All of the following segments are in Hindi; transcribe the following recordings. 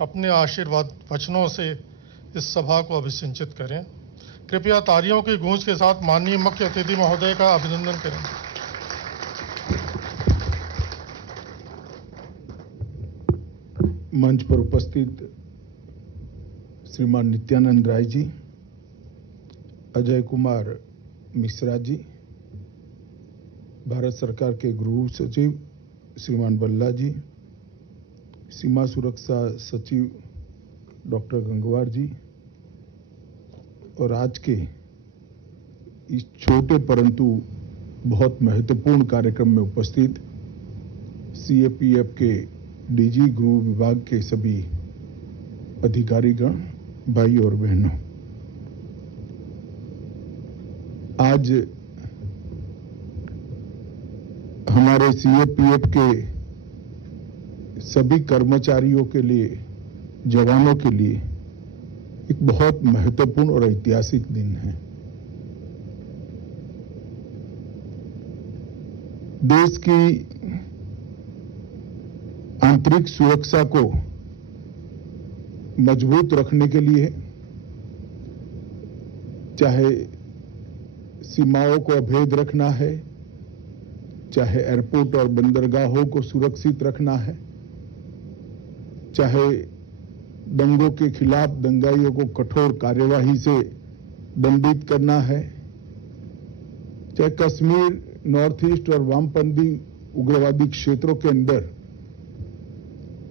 अपने आशीर्वाद वचनों से इस सभा को अभिसिंचित करें। कृपया तालियों की गूंज के साथ माननीय मुख्य अतिथि महोदय का अभिनंदन करें। मंच पर उपस्थित श्रीमान नित्यानंद राय जी, अजय कुमार मिश्रा जी, भारत सरकार के गृह सचिव श्रीमान बल्ला जी, सीमा सुरक्षा सचिव डॉक्टर गंगवार जी और आज के इस छोटे परंतु बहुत महत्वपूर्ण कार्यक्रम में उपस्थित सीएपीएफ के डीजी गृह विभाग के सभी अधिकारीगण, भाई और बहनों, आज हमारे सीएपीएफ के सभी कर्मचारियों के लिए, जवानों के लिए एक बहुत महत्वपूर्ण और ऐतिहासिक दिन है। देश की आंतरिक सुरक्षा को मजबूत रखने के लिए, चाहे सीमाओं को अभेद रखना है, चाहे एयरपोर्ट और बंदरगाहों को सुरक्षित रखना है, चाहे दंगों के खिलाफ दंगाइयों को कठोर कार्यवाही से दंडित करना है, चाहे कश्मीर, नॉर्थ ईस्ट और वामपंथी उग्रवादी क्षेत्रों के अंदर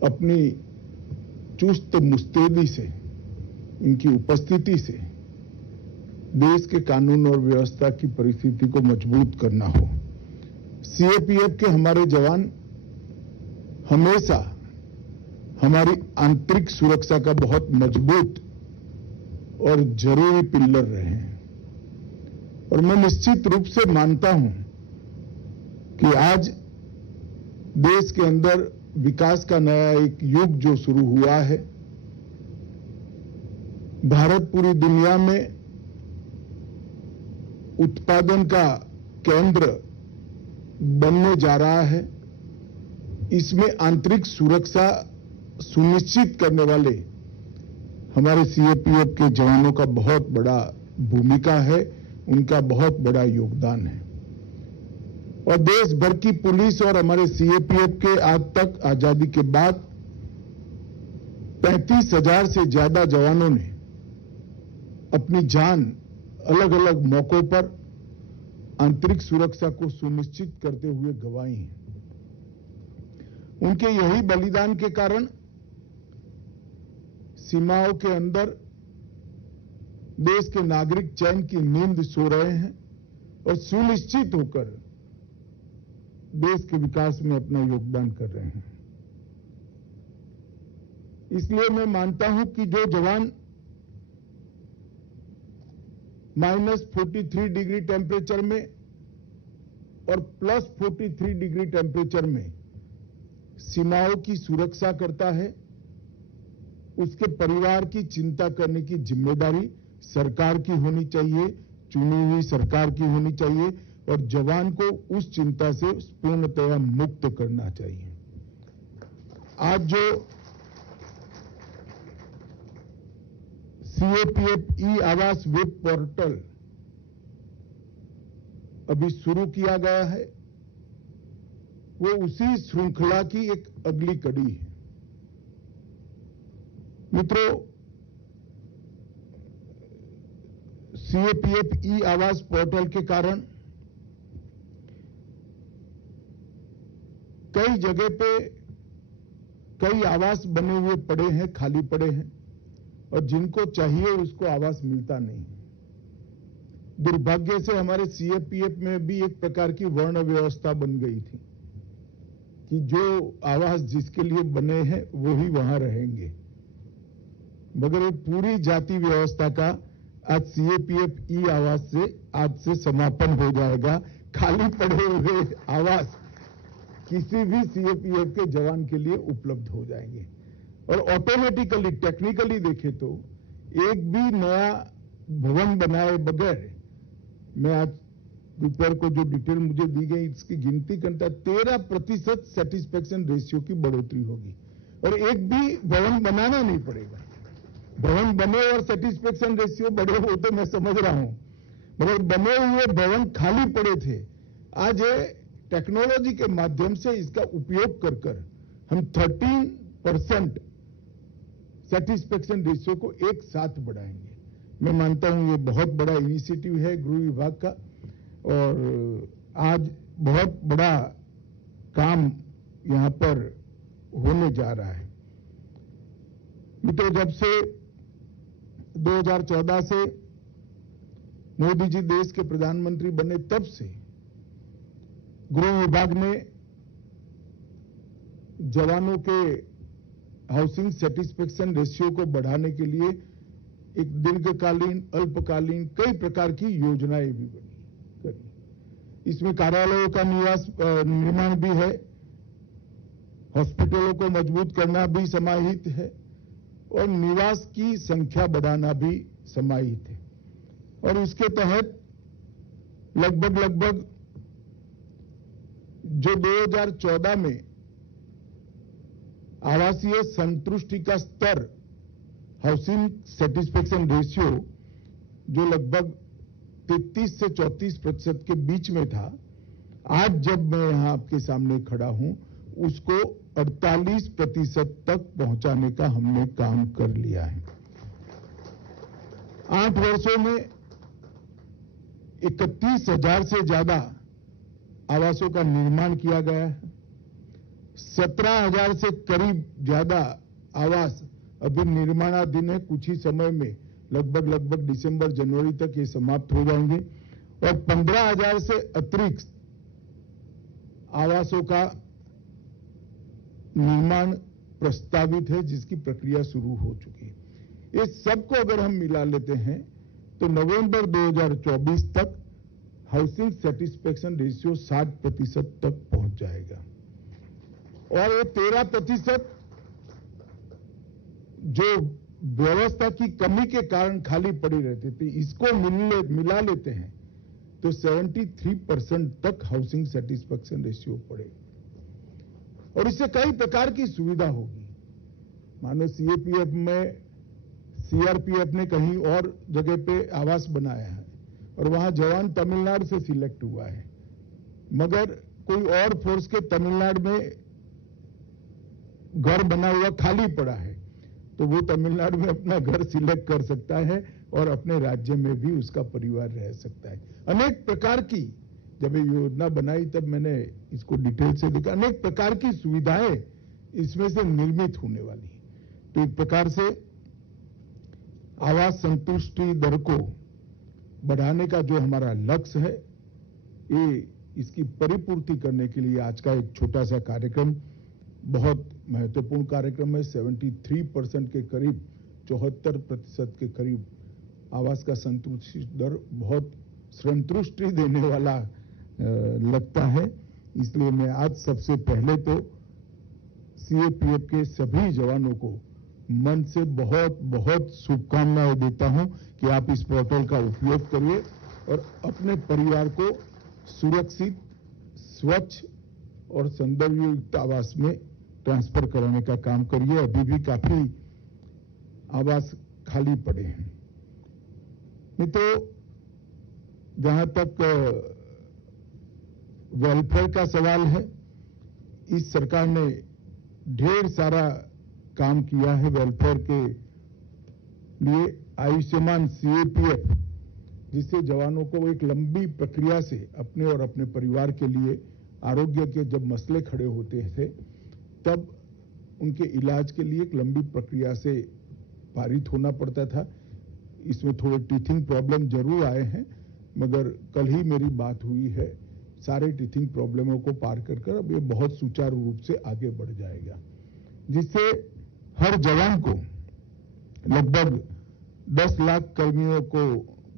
अपनी चुस्त मुस्तैदी से, इनकी उपस्थिति से देश के कानून और व्यवस्था की परिस्थिति को मजबूत करना हो। सीएपीएफ के हमारे जवान हमेशा हमारी आंतरिक सुरक्षा का बहुत मजबूत और जरूरी पिल्लर रहे हैं और मैं निश्चित रूप से मानता हूं कि आज देश के अंदर विकास का नया एक युग जो शुरू हुआ है, भारत पूरी दुनिया में उत्पादन का केंद्र बनने जा रहा है। इसमें आंतरिक सुरक्षा सुनिश्चित करने वाले हमारे सीएपीएफ के जवानों का बहुत बड़ा भूमिका है, उनका बहुत बड़ा योगदान है और देश भर की पुलिस और हमारे सीएपीएफ के आज तक आजादी के बाद 35,000 से ज्यादा जवानों ने अपनी जान अलग अलग मौकों पर आंतरिक सुरक्षा को सुनिश्चित करते हुए गंवाई है। उनके यही बलिदान के कारण सीमाओं के अंदर देश के नागरिक चैन की नींद सो रहे हैं और सुनिश्चित होकर देश के विकास में अपना योगदान कर रहे हैं। इसलिए मैं मानता हूं कि जो जवान -43 डिग्री टेम्परेचर में और +43 डिग्री टेम्परेचर में सीमाओं की सुरक्षा करता है, उसके परिवार की चिंता करने की जिम्मेदारी सरकार की होनी चाहिए, चुनी हुई सरकार की होनी चाहिए और जवान को उस चिंता से पूर्णतया मुक्त करना चाहिए। आज जो सीएपीएफ ई आवास वेब पोर्टल अभी शुरू किया गया है, वो उसी श्रृंखला की एक अगली कड़ी है। मित्रों, सीएपीएफ ई आवास पोर्टल के कारण कई जगह पे कई आवास बने हुए पड़े हैं, खाली पड़े हैं और जिनको चाहिए उसको आवास मिलता नहीं। दुर्भाग्य से हमारे सीएपीएफ में भी एक प्रकार की वर्ण व्यवस्था बन गई थी कि जो आवास जिसके लिए बने हैं वो ही वहां रहेंगे, मगर ये पूरी जाति व्यवस्था का आज सीएपीएफ ई आवास से आज से समापन हो जाएगा। खाली पड़े हुए आवास किसी भी सीएपीएफ के जवान के लिए उपलब्ध हो जाएंगे और ऑटोमेटिकली, टेक्निकली देखें तो एक भी नया भवन बनाए बगैर, मैं आज दोपहर को जो डिटेल मुझे दी गई इसकी गिनती करता 13% सेटिस्फैक्शन रेशियो की बढ़ोतरी होगी। और एक भी भवन बनाना नहीं पड़ेगा। भवन बने और सेटिस्फेक्शन रेशियो बढ़े हो तो मैं समझ रहा हूं, मगर बने हुए भवन खाली पड़े थे। आज ये टेक्नोलॉजी के माध्यम से इसका उपयोग कर कर हम 13% सेटिस्फेक्शन रेशियो को एक साथ बढ़ाएंगे। मैं मानता हूं ये बहुत बड़ा इनिशिएटिव है गृह विभाग का और आज बहुत बड़ा काम यहां पर होने जा रहा है। मित्रों, जब से 2014 से मोदी जी देश के प्रधानमंत्री बने तब से गृह विभाग ने जवानों के हाउसिंग सेटिस्फेक्शन रेशियो को बढ़ाने के लिए एक दीर्घकालीन, अल्पकालीन कई प्रकार की योजनाएं भी करी। इसमें कार्यालयों का निर्माण भी है, हॉस्पिटलों को मजबूत करना भी समाहित है और निवास की संख्या बढ़ाना भी समाहित है। और उसके तहत लगभग जो 2014 में आवासीय संतुष्टि का स्तर, हाउसिंग सेटिस्फेक्शन रेशियो जो लगभग 33 से 34% के बीच में था, आज जब मैं यहां आपके सामने खड़ा हूं उसको 48% तक पहुंचाने का हमने काम कर लिया है। 8 वर्षों में 31,000 से ज्यादा आवासों का निर्माण किया गया है। 17,000 से करीब ज्यादा आवास अभी निर्माणाधीन है। कुछ ही समय में लगभग दिसंबर जनवरी तक ये समाप्त हो जाएंगे और 15,000 से अतिरिक्त आवासों का निर्माण प्रस्तावित है, जिसकी प्रक्रिया शुरू हो चुकी है। इस सबको अगर हम मिला लेते हैं तो नवंबर 2024 तक हाउसिंग सेटिस्फेक्शन रेशियो 60% तक पहुंच जाएगा और ये 13% जो व्यवस्था की कमी के कारण खाली पड़ी रहती थी, इसको मिला लेते हैं तो 73% तक हाउसिंग सेटिस्फेक्शन रेशियो पड़ेगा और इससे कई प्रकार की सुविधा होगी। मानो सीएपीएफ में, सीआरपीएफ ने कहीं और जगह पे आवास बनाया है और वहां जवान तमिलनाडु से सिलेक्ट हुआ है, मगर कोई और फोर्स के तमिलनाडु में घर बना हुआ खाली पड़ा है तो वो तमिलनाडु में अपना घर सिलेक्ट कर सकता है और अपने राज्य में भी उसका परिवार रह सकता है। अनेक प्रकार की, जब ये योजना बनाई तब मैंने इसको डिटेल से देखा, अनेक प्रकार की सुविधाएं इसमें से निर्मित होने वाली है। तो एक प्रकार से आवास संतुष्टि दर को बढ़ाने का जो हमारा लक्ष्य है, ये इसकी परिपूर्ति करने के लिए आज का एक छोटा सा कार्यक्रम बहुत महत्वपूर्ण कार्यक्रम है। 73% के करीब, 74% के करीब आवास का संतुष्टि दर बहुत संतुष्टि देने वाला लगता है। इसलिए मैं आज सबसे पहले तो सीएपीएफ के सभी जवानों को मन से बहुत बहुत शुभकामनाएं देता हूं कि आप इस पोर्टल का उपयोग करिए और अपने परिवार को सुरक्षित, स्वच्छ और सौंदर्ययुक्त आवास में ट्रांसफर कराने का काम करिए। अभी भी काफी आवास खाली पड़े हैं। मित्रों, जहां तक वेलफेयर का सवाल है, इस सरकार ने ढेर सारा काम किया है वेलफेयर के लिए। आयुष्मान सीएपीएफ, जिससे जवानों को एक लंबी प्रक्रिया से अपने और अपने परिवार के लिए आरोग्य के जब मसले खड़े होते थे तब उनके इलाज के लिए एक लंबी प्रक्रिया से पारित होना पड़ता था। इसमें थोड़े टीथिंग प्रॉब्लम जरूर आए हैं, मगर कल ही मेरी बात हुई है, सारे टीथिंग प्रॉब्लमों को पार कर अब ये बहुत सुचारू रूप से आगे बढ़ जाएगा, जिससे हर जवान को लगभग 10 लाख कर्मियों को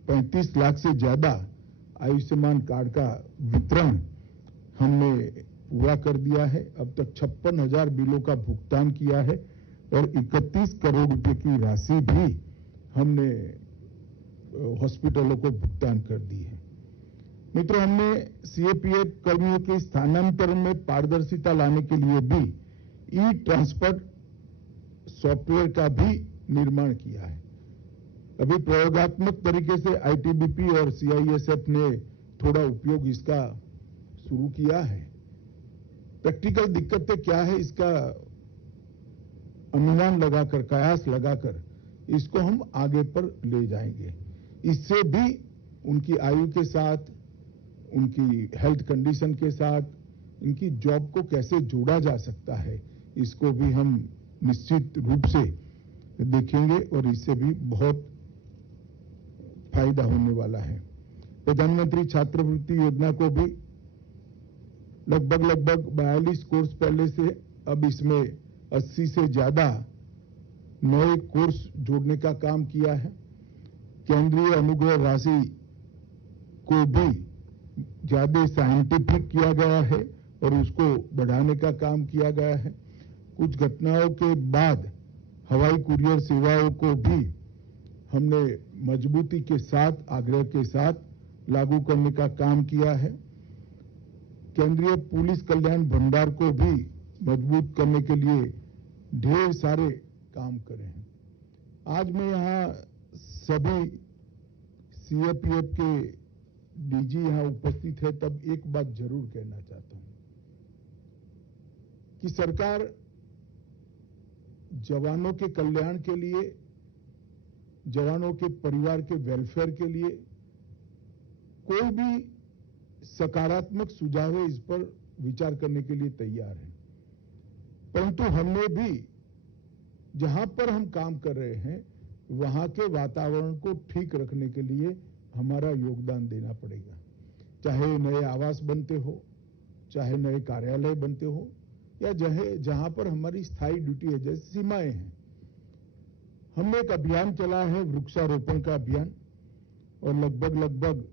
35 लाख से ज्यादा आयुष्मान कार्ड का वितरण हमने पूरा कर दिया है। अब तक 56,000 बिलों का भुगतान किया है और 31 करोड़ रुपए की राशि भी हमने हॉस्पिटलों को भुगतान कर दी है। मित्रों, हमने सीएपीएफ कर्मियों के स्थानांतरण में पारदर्शिता लाने के लिए भी ई ट्रांसफर सॉफ्टवेयर का भी निर्माण किया है। अभी प्रयोगात्मक तरीके से आईटीबीपी और सीआईएसएफ ने थोड़ा उपयोग इसका शुरू किया है। प्रैक्टिकल दिक्कतें क्या है, इसका अनुमान लगाकर, कयास लगाकर इसको हम आगे पर ले जाएंगे। इससे भी उनकी आयु के साथ, उनकी हेल्थ कंडीशन के साथ, इनकी जॉब को कैसे जोड़ा जा सकता है, इसको भी हम निश्चित रूप से देखेंगे और इससे भी बहुत फायदा होने वाला है। प्रधानमंत्री छात्रवृत्ति योजना को भी लगभग 42 कोर्स पहले से अब इसमें 80 से ज्यादा नए कोर्स जोड़ने का काम किया है। केंद्रीय अनुग्रह राशि को भी ज्यादा साइंटिफिक किया गया है और उसको बढ़ाने का काम किया गया है। कुछ घटनाओं के बाद हवाई कुरियर सेवाओं को भी हमने मजबूती के साथ, आग्रह के साथ लागू करने का काम किया है। केंद्रीय पुलिस कल्याण भंडार को भी मजबूत करने के लिए ढेर सारे काम करे हैं। आज मैं यहां सभी सीएपीएफ के डीजी यहां उपस्थित है, तब एक बात जरूर कहना चाहता हूं कि सरकार जवानों के कल्याण के लिए, जवानों के परिवार के वेलफेयर के लिए कोई भी सकारात्मक सुझाव है, इस पर विचार करने के लिए तैयार है। परंतु हमने भी जहां पर हम काम कर रहे हैं वहां के वातावरण को ठीक रखने के लिए हमारा योगदान देना पड़ेगा। चाहे नए आवास बनते हो, चाहे नए कार्यालय बनते हो, या जहां पर हमारी स्थायी ड्यूटी है, जैसे सीमाएं हैं। हमने एक अभियान चला है, वृक्षारोपण का अभियान, और लगभग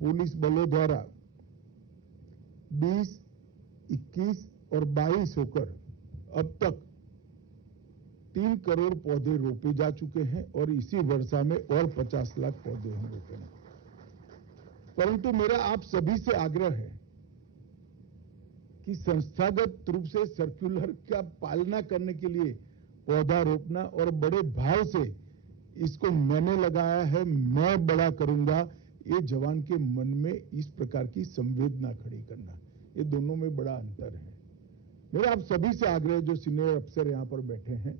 पुलिस बलों द्वारा 20, 21 और 22 होकर अब तक 3 करोड़ पौधे रोपे जा चुके हैं और इसी वर्षा में और 50 लाख पौधे हम रोपेंगे। परंतु मेरा आप सभी से आग्रह है कि संस्थागत रूप से सर्कुलर का पालना करने के लिए पौधा रोपना और बड़े भाव से इसको मैंने लगाया है, मैं बड़ा करूंगा, ये जवान के मन में इस प्रकार की संवेदना खड़ी करना, ये दोनों में बड़ा अंतर है। मेरा आप सभी से आग्रह, जो सीनियर अफसर यहां पर बैठे हैं,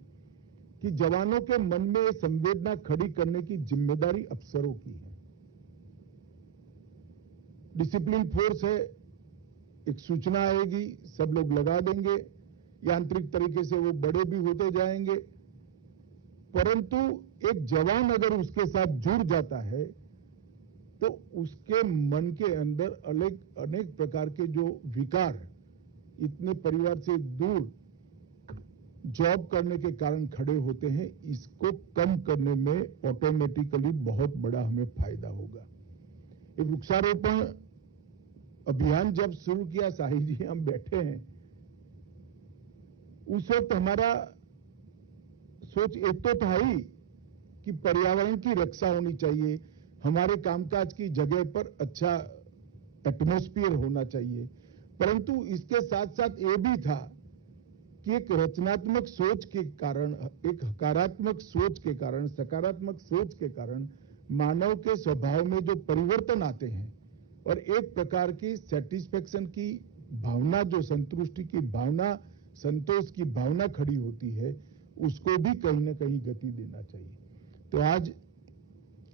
कि जवानों के मन में संवेदना खड़ी करने की जिम्मेदारी अफसरों की है। डिसिप्लिन फोर्स है, एक सूचना आएगी, सब लोग लगा देंगे, यांत्रिक तरीके से वो बड़े भी होते जाएंगे। परंतु एक जवान अगर उसके साथ जुड़ जाता है तो उसके मन के अंदर अनेक प्रकार के जो विकार, इतने परिवार से दूर जॉब करने के कारण खड़े होते हैं, इसको कम करने में ऑटोमेटिकली बहुत बड़ा हमें फायदा होगा। ये वृक्षारोपण अभियान जब शुरू किया, साहिर जी हम बैठे हैं, उस वक्त हमारा सोच एक तो था ही कि पर्यावरण की रक्षा होनी चाहिए, हमारे कामकाज की जगह पर अच्छा एटमॉस्फेयर होना चाहिए। परंतु इसके साथ साथ ये भी था कि एक रचनात्मक सोच के कारण, एक हकारात्मक सोच के कारण, सकारात्मक सोच के कारण मानव के स्वभाव में जो परिवर्तन आते हैं और एक प्रकार की सेटिस्फेक्शन की भावना, जो संतुष्टि की भावना, संतोष की भावना खड़ी होती है, उसको भी कहीं ना कहीं गति देना चाहिए। तो आज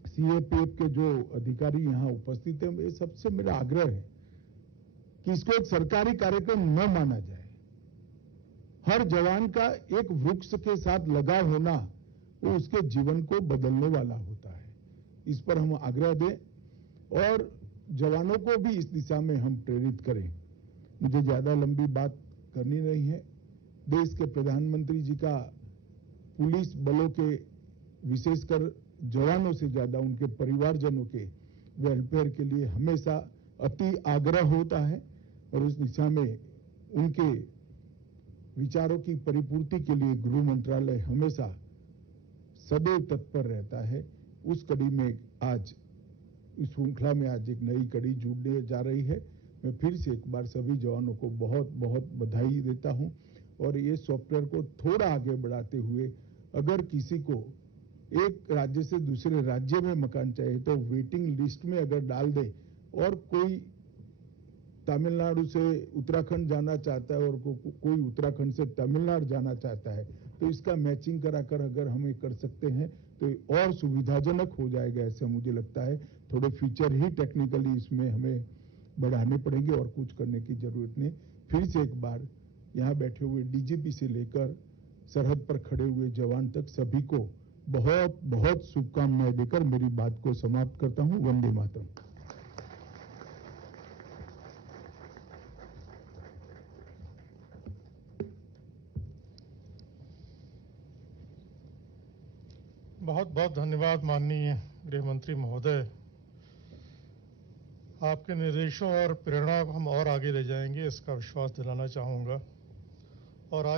सीएपीएफ के जो अधिकारी यहां उपस्थित हैं, ये सबसे मेरा आग्रह है कि इसको एक सरकारी कार्यक्रम न माना जाए। हर जवान का एक वृक्ष के साथ लगाव होना, वो उसके जीवन को बदलने वाला होता है। इस पर हम आग्रह दें और जवानों को भी इस दिशा में हम प्रेरित करें। मुझे ज्यादा लंबी बात करनी नहीं है। देश के प्रधानमंत्री जी का पुलिस बलों के, विशेषकर जवानों से ज्यादा उनके परिवारजनों के वेलफेयर के लिए हमेशा अति आग्रह होता है और उस दिशा में उनके विचारों की परिपूर्ति के लिए गृह मंत्रालय हमेशा सदैव तत्पर रहता है। उस कड़ी में आज, इस श्रृंखला में आज एक नई कड़ी जुड़ने जा रही है। मैं फिर से एक बार सभी जवानों को बहुत बहुत बधाई देता हूं और ये सॉफ्टवेयर को थोड़ा आगे बढ़ाते हुए अगर किसी को एक राज्य से दूसरे राज्य में मकान चाहिए तो वेटिंग लिस्ट में अगर डाल दे और कोई तमिलनाडु से उत्तराखंड जाना चाहता है और कोई उत्तराखंड से तमिलनाडु जाना चाहता है तो इसका मैचिंग कराकर अगर हम ये कर सकते हैं तो और सुविधाजनक हो जाएगा। ऐसा मुझे लगता है थोड़े फीचर ही टेक्निकली इसमें हमें बढ़ाने पड़ेंगे और कुछ करने की जरूरत नहीं। फिर से एक बार यहाँ बैठे हुए डीजीपी से लेकर सरहद पर खड़े हुए जवान तक सभी को बहुत बहुत शुभकामनाएं देकर मेरी बात को समाप्त करता हूं। वंदे मातरम। बहुत बहुत धन्यवाद माननीय गृह मंत्री महोदय। आपके निर्देशों और प्रेरणा को हम और आगे ले जाएंगे, इसका विश्वास दिलाना चाहूंगा। और आज